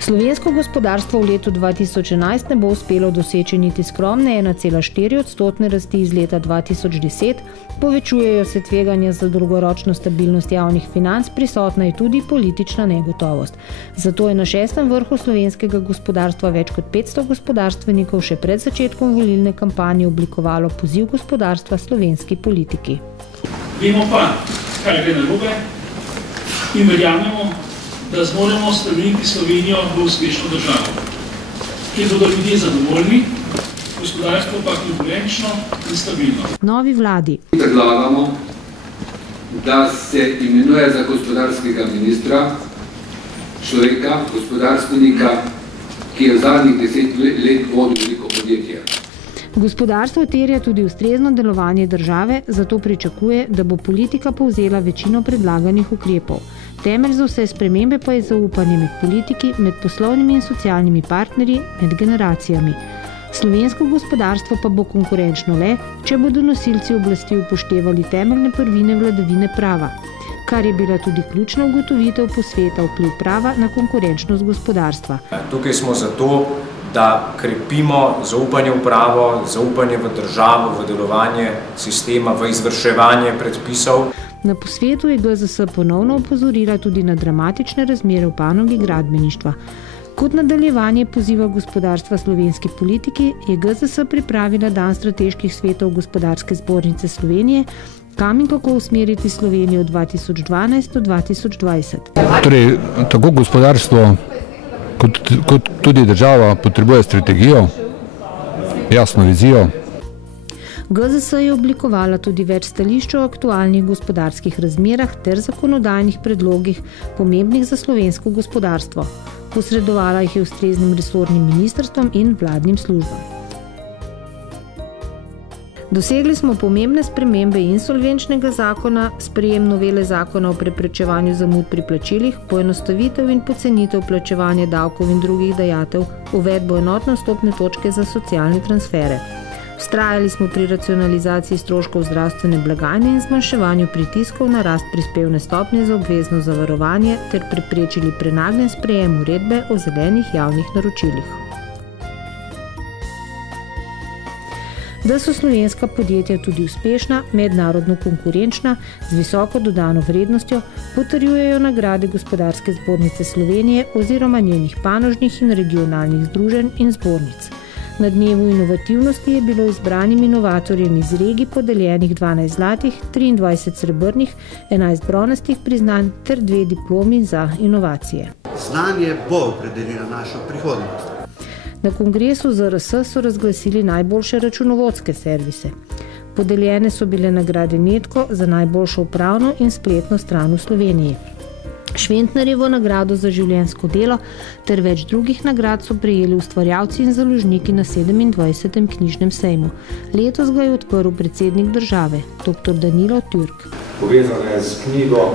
Slovensko gospodarstvo v letu 2011 ne bo uspelo doseči niti skromne 1,4% rasti iz leta 2010, povečujejo se tveganja za dolgoročno stabilnost javnih financ, prisotna je tudi politična negotovost. Zato je na 6. vrhu slovenskega gospodarstva več kot 500 gospodarstvenikov še pred začetkom volilne kampanje oblikovalo poziv gospodarstva slovenski politiki. Vemo pa, kaj gre narobe in verjamemo, da zmoremo spremeniti Slovenijo v uspešno državo, kjer bodo ljudje zadovoljni, gospodarstvo pa konkurenčno in stabilno. Novi vladi predlagamo, da se imenuje za gospodarskega ministra človeka, gospodarstvenika, ki je v zadnjih 10 let vodil veliko podjetje. Gospodarstvo terja tudi ustrezno delovanje države, zato pričakuje, da bo politika povzela večino predlaganih ukrepov. Temelj za vse spremembe pa je zaupanje med politiki, med poslovnimi in socialnimi partnerji, med generacijami. Slovensko gospodarstvo pa bo konkurenčno le, če bodo nosilci oblasti upoštevali temeljne prvine vladavine prava, kar je bila tudi ključna ugotovitev posveta vpliv prava na konkurenčnost gospodarstva. Tukaj smo zato, da krepimo zaupanje v pravo, zaupanje v državo, v delovanje sistema, v izvrševanje predpisov. Na posvetu je GZS ponovno opozorila tudi na dramatične razmere v panogi gradbeništva. Kot nadaljevanje poziva gospodarstva slovenski politiki je GZS pripravila dan strateških svetov Gospodarske zbornice Slovenije, kam in kako usmeriti Slovenijo od 2012 do 2020. Torej, tako gospodarstvo kot tudi država potrebuje strategijo, jasno vizijo. GZS je oblikovala tudi več stališč o aktualnih gospodarskih razmerah ter zakonodajnih predlogih, pomembnih za slovensko gospodarstvo. Posredovala jih je ustreznim resornim ministrstvom in vladnim službam. Dosegli smo pomembne spremembe insolvenčnega zakona, sprejem novele zakona o preprečevanju zamud pri plačilih, poenostavitev in pocenitev plačevanja davkov in drugih dajatev, uvedbo enotne vstopne točke za socialne transfere. Vztrajali smo pri racionalizaciji stroškov zdravstvene blagajne in zmanjševanju pritiskov na rast prispevne stopnje za obvezno zavarovanje ter preprečili prenaglen sprejem uredbe o zelenih javnih naročilih. Da so slovenska podjetja tudi uspešna, mednarodno konkurenčna, z visoko dodano vrednostjo, potrjujejo nagrade Gospodarske zbornice Slovenije oziroma njenih panožnih in regionalnih združenj in zbornic. Na dnevu inovativnosti je bilo izbranim inovatorjem iz regij podeljenih 12 zlatih, 23 srebrnih, 11 bronastih priznanj ter 2 diplomi za inovacije. Znanje bo opredelilo našo prihodnost. Na kongresu ZRS so razglasili najboljše računovodske servise. Podeljene so bile nagrade Netko za najboljšo upravno in spletno stran v Sloveniji. Šventnerjevo nagrado za življenjsko delo ter več drugih nagrad so prejeli ustvarjalci in založniki na 27. knjižnem sejmu. Letos ga je odprl predsednik države, dr. Danilo Türk. Povezana je z knjigo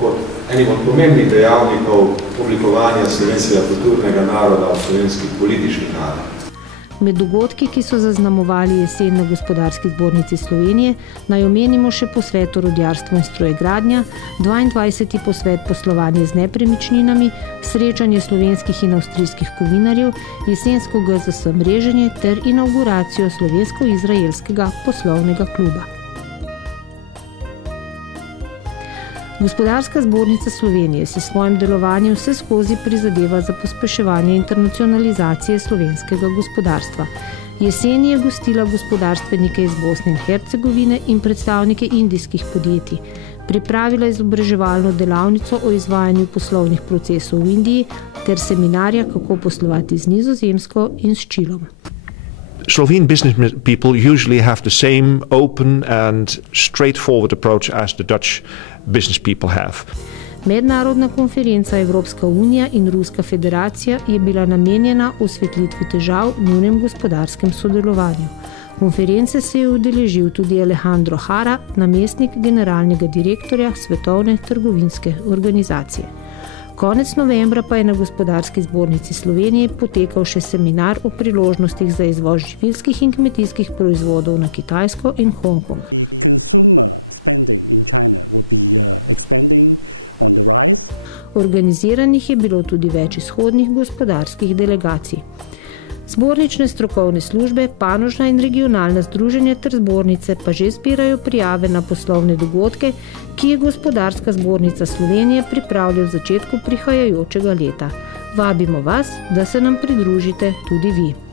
kot enim od pomembnih dejavnikov oblikovanja slovenskega kulturnega naroda v slovenski politični narod. Med dogodki, ki so zaznamovali jesen na Gospodarski zbornici Slovenije, naj omenimo še posvet o rodjarstvu in strojegradnja, 22. posvet poslovanje z nepremičninami, srečanje slovenskih in avstrijskih kovinarjev, jesensko GZS mreženje ter inauguracijo slovensko-izraelskega poslovnega kluba. Gospodarska zbornica Slovenije se s svojim delovanjem vse skozi prizadeva za pospeševanje internacionalizacije slovenskega gospodarstva. Jeseni je gostila gospodarstvenike iz Bosne in Hercegovine in predstavnike indijskih podjetij. Pripravila izobraževalno delavnico o izvajanju poslovnih procesov v Indiji ter seminarja, kako poslovati z Nizozemsko in s Čilom. Slovene business people usually have the same open and straightforward approach as the Dutch business people have. Mednarodna konferenca Evropska unija in Ruska federacija je bila namenjena osvetlitvi težav v njunem gospodarskem sodelovanju. Konference se je udeležil tudi Alejandro Hara, namestnik generalnega direktorja Svetovne trgovinske organizacije. Konec novembra pa je na Gospodarski zbornici Slovenije potekal še seminar o priložnostih za izvoz živilskih in kmetijskih proizvodov na Kitajsko in Hongkong. Organiziranih je bilo tudi več izhodnih gospodarskih delegacij. Zbornične strokovne službe, panožna in regionalna združenja ter zbornice pa že zbirajo prijave na poslovne dogodke, ki je Gospodarska zbornica Slovenije pripravlja v začetku prihajajočega leta. Vabimo vas, da se nam pridružite tudi vi.